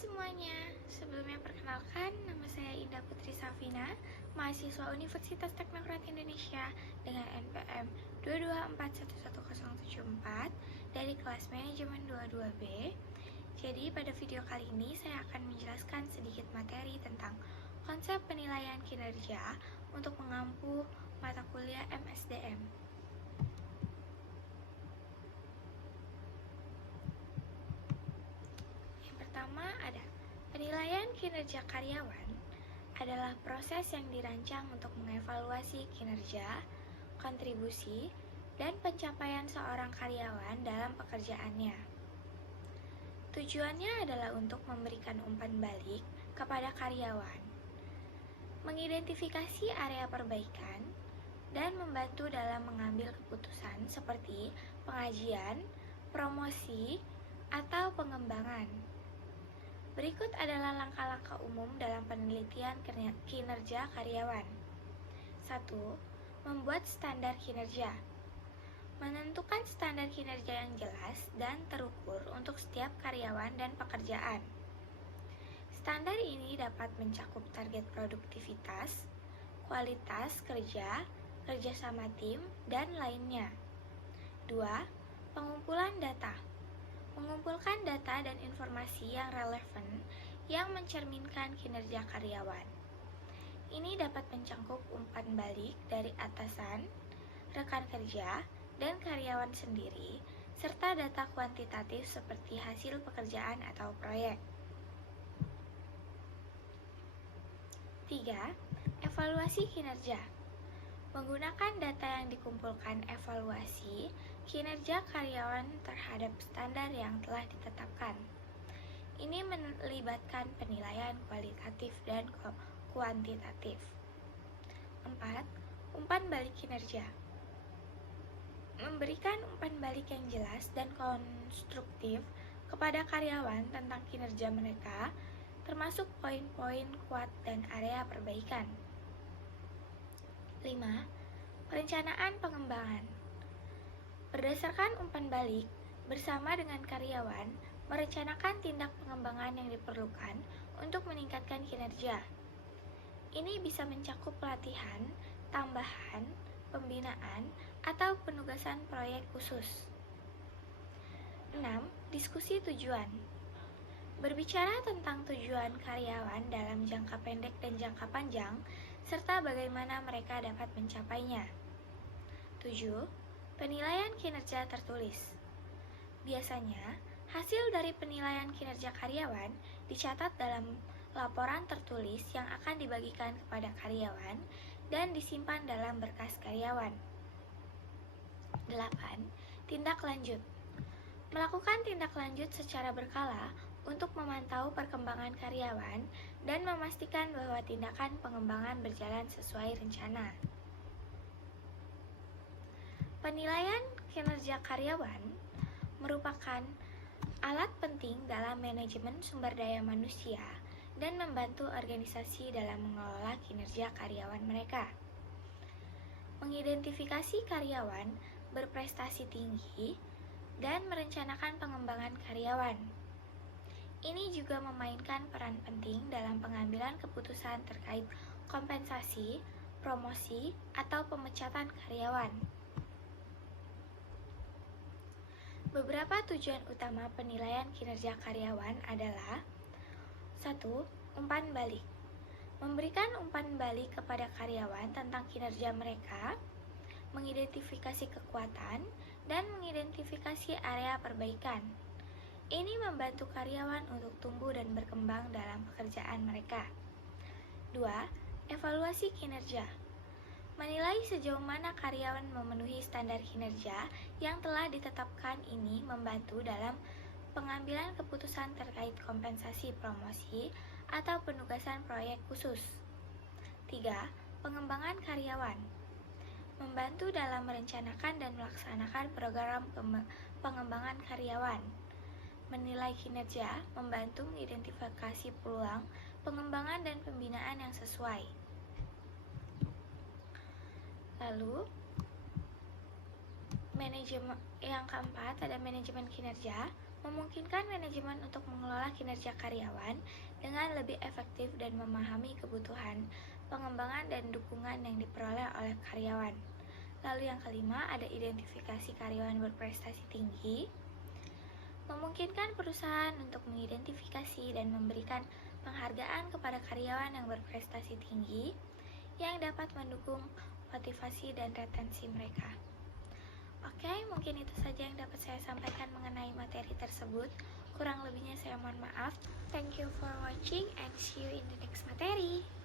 semuanya, sebelumnya perkenalkan, nama saya Indah Putri Safina, mahasiswa Universitas Teknokrat Indonesia dengan NPM 224111074 dari kelas manajemen 22B. Jadi pada video kali ini saya akan menjelaskan sedikit materi tentang konsep penilaian kinerja untuk mengampu mata kuliah MSDM. Pertama ada penilaian kinerja karyawan adalah proses yang dirancang untuk mengevaluasi kinerja, kontribusi, dan pencapaian seorang karyawan dalam pekerjaannya. Tujuannya adalah untuk memberikan umpan balik kepada karyawan, mengidentifikasi area perbaikan, dan membantu dalam mengambil keputusan seperti pengajian, promosi, atau pengembangan. Berikut adalah langkah-langkah umum dalam penelitian kinerja karyawan. 1. Membuat standar kinerja. Menentukan standar kinerja yang jelas dan terukur untuk setiap karyawan dan pekerjaan. Standar ini dapat mencakup target produktivitas, kualitas kerja, kerjasama tim, dan lainnya. 2. Pengumpulan data. Mengumpulkan data dan informasi yang relevan yang mencerminkan kinerja karyawan. Ini dapat mencakup umpan balik dari atasan, rekan kerja, dan karyawan sendiri, serta data kuantitatif seperti hasil pekerjaan atau proyek. 3. Evaluasi kinerja. Menggunakan data yang dikumpulkan evaluasi kinerja karyawan terhadap standar yang telah ditetapkan. Ini melibatkan penilaian kualitatif dan kuantitatif. 4. Umpan balik kinerja. Memberikan umpan balik yang jelas dan konstruktif kepada karyawan tentang kinerja mereka, termasuk poin-poin kuat dan area perbaikan. 5. Perencanaan pengembangan. Berdasarkan umpan balik, bersama dengan karyawan, merencanakan tindak pengembangan yang diperlukan untuk meningkatkan kinerja. Ini bisa mencakup pelatihan, tambahan, pembinaan, atau penugasan proyek khusus. 6. Diskusi tujuan. Berbicara tentang tujuan karyawan dalam jangka pendek dan jangka panjang, serta bagaimana mereka dapat mencapainya. 7. Penilaian kinerja tertulis. Biasanya, hasil dari penilaian kinerja karyawan dicatat dalam laporan tertulis yang akan dibagikan kepada karyawan dan disimpan dalam berkas karyawan. 8. Tindak lanjut. Melakukan tindak lanjut secara berkala untuk memantau perkembangan karyawan dan memastikan bahwa tindakan pengembangan berjalan sesuai rencana. Penilaian kinerja karyawan merupakan alat penting dalam manajemen sumber daya manusia dan membantu organisasi dalam mengelola kinerja karyawan mereka. Mengidentifikasi karyawan berprestasi tinggi dan merencanakan pengembangan karyawan. Ini juga memainkan peran penting dalam pengambilan keputusan terkait kompensasi, promosi, atau pemecatan karyawan. Beberapa tujuan utama penilaian kinerja karyawan adalah 1. Umpan balik. Memberikan umpan balik kepada karyawan tentang kinerja mereka, mengidentifikasi kekuatan, dan mengidentifikasi area perbaikan. Ini membantu karyawan untuk tumbuh dan berkembang dalam pekerjaan mereka. 2. Evaluasi kinerja. Menilai sejauh mana karyawan memenuhi standar kinerja yang telah ditetapkan. Ini membantu dalam pengambilan keputusan terkait kompensasi promosi atau penugasan proyek khusus. 3. Pengembangan karyawan. Membantu dalam merencanakan dan melaksanakan program pengembangan karyawan. Menilai kinerja membantu mengidentifikasi peluang pengembangan dan pembinaan yang sesuai. Lalu, yang keempat ada manajemen kinerja. memungkinkan manajemen untuk mengelola kinerja karyawan dengan lebih efektif dan memahami kebutuhan, pengembangan, dan dukungan yang diperoleh oleh karyawan. Lalu yang kelima, ada identifikasi karyawan berprestasi tinggi, memungkinkan perusahaan untuk mengidentifikasi dan memberikan penghargaan kepada karyawan yang berprestasi tinggi yang dapat mendukung motivasi dan retensi mereka. Oke, mungkin itu saja yang dapat saya sampaikan mengenai materi tersebut. Kurang lebihnya saya mohon maaf. Thank you for watching and see you in the next materi.